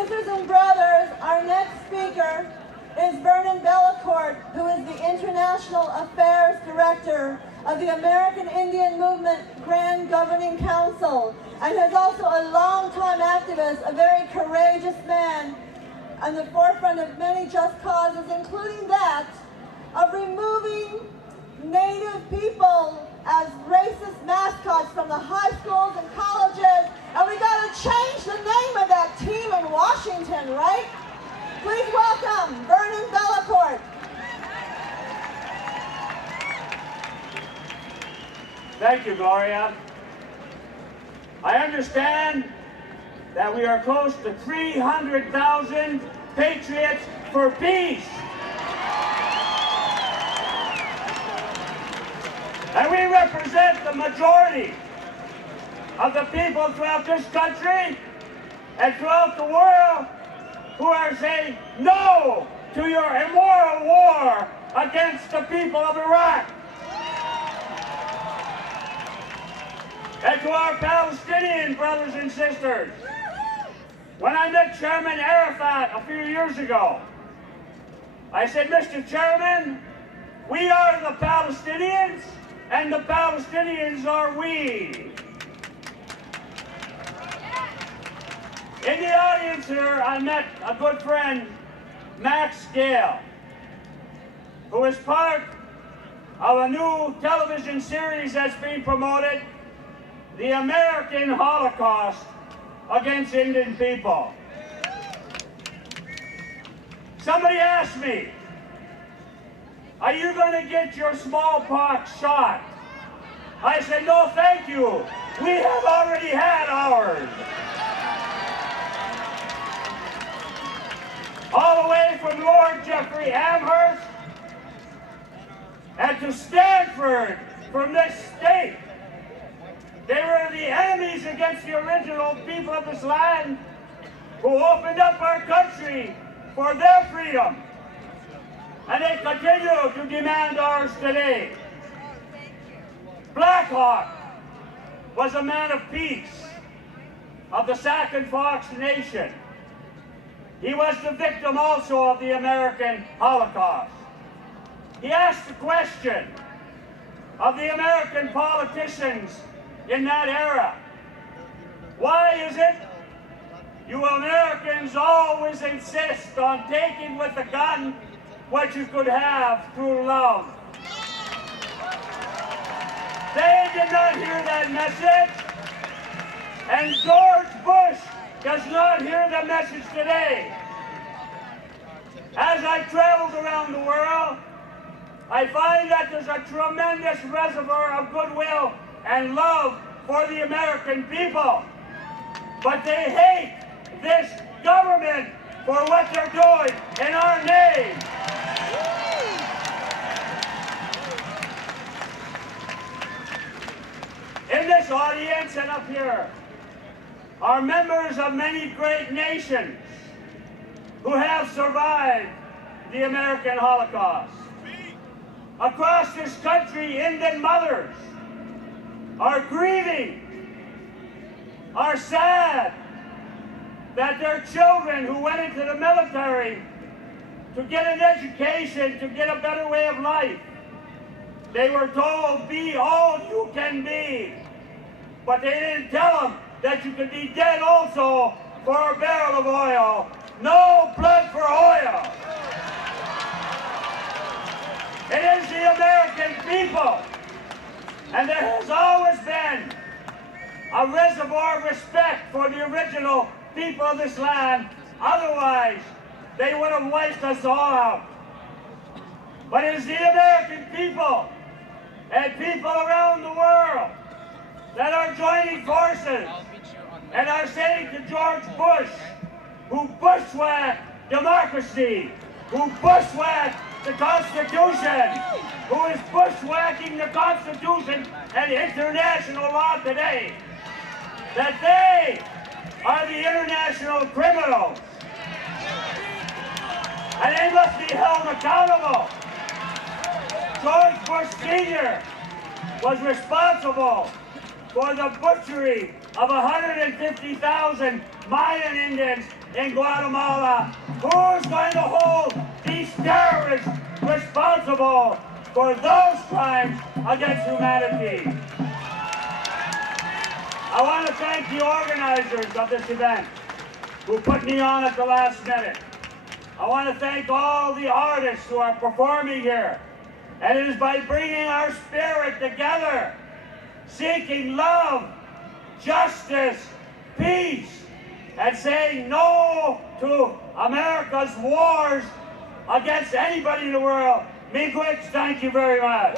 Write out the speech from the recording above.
sisters and brothers, our next speaker is Vernon Bellecourt, who is the International Affairs Director of the American Indian Movement Grand Governing Council, and is also a longtime activist, a very courageous man on the forefront of many just causes, including that of removing Native people as racist mascots from the high schools and colleges. And we got to change the name of that team in Washington, right? Please welcome Vernon Bellecourt. Thank you, Gloria. I understand that we are close to 300,000 patriots for peace. And we represent the majority of the people throughout this country and throughout the world who are saying no to your immoral war against the people of Iraq. And to our Palestinian brothers and sisters, when I met Chairman Arafat a few years ago, I said, Mr. Chairman, we are the Palestinians and the Palestinians are we. In the audience here, I met a good friend, Max Gale, who is part of a new television series that's being promoted, The American Holocaust Against Indian People. Somebody asked me, are you going to get your smallpox shot? I said, no, thank you. We have already had ours. All the way from Lord Jeffrey Amherst and to Stanford from this state. They were the enemies against the original people of this land who opened up our country for their freedom. And they continue to demand ours today. Black Hawk was a man of peace of the Sac and Fox Nation. He was the victim also of the American Holocaust. He asked the question of the American politicians in that era, why is it you Americans always insist on taking with a gun what you could have through love? They did not hear that message, and George Bush does not hear the message today. As I traveled around the world, I find that there's a tremendous reservoir of goodwill and love for the American people. But they hate this government for what they're doing in our name. In this audience and up here are members of many great nations who have survived the American Holocaust. Across this country, Indian mothers are grieving, are sad that their children who went into the military to get an education, to get a better way of life, they were told, be all you can be. But they didn't tell them that you could be dead also for a barrel of oil. No blood for oil. It is the American people. And there has always been a reservoir of respect for the original people of this land. Otherwise, they would have wiped us all out. But it is the American people and people around the world that are joining forces and are saying to George Bush, who bushwhacked democracy, who bushwhacked the Constitution, who is bushwhacking the Constitution and international law today, that they are the international criminals. And they must be held accountable. George Bush Sr. was responsible for the butchery of 150,000 Mayan Indians in Guatemala. Who's going to hold these terrorists responsible for those crimes against humanity? I want to thank the organizers of this event who put me on at the last minute. I want to thank all the artists who are performing here. And it is by bringing our spirit together, seeking love, justice, peace, and saying no to America's wars against anybody in the world. Miigwech, thank you very much.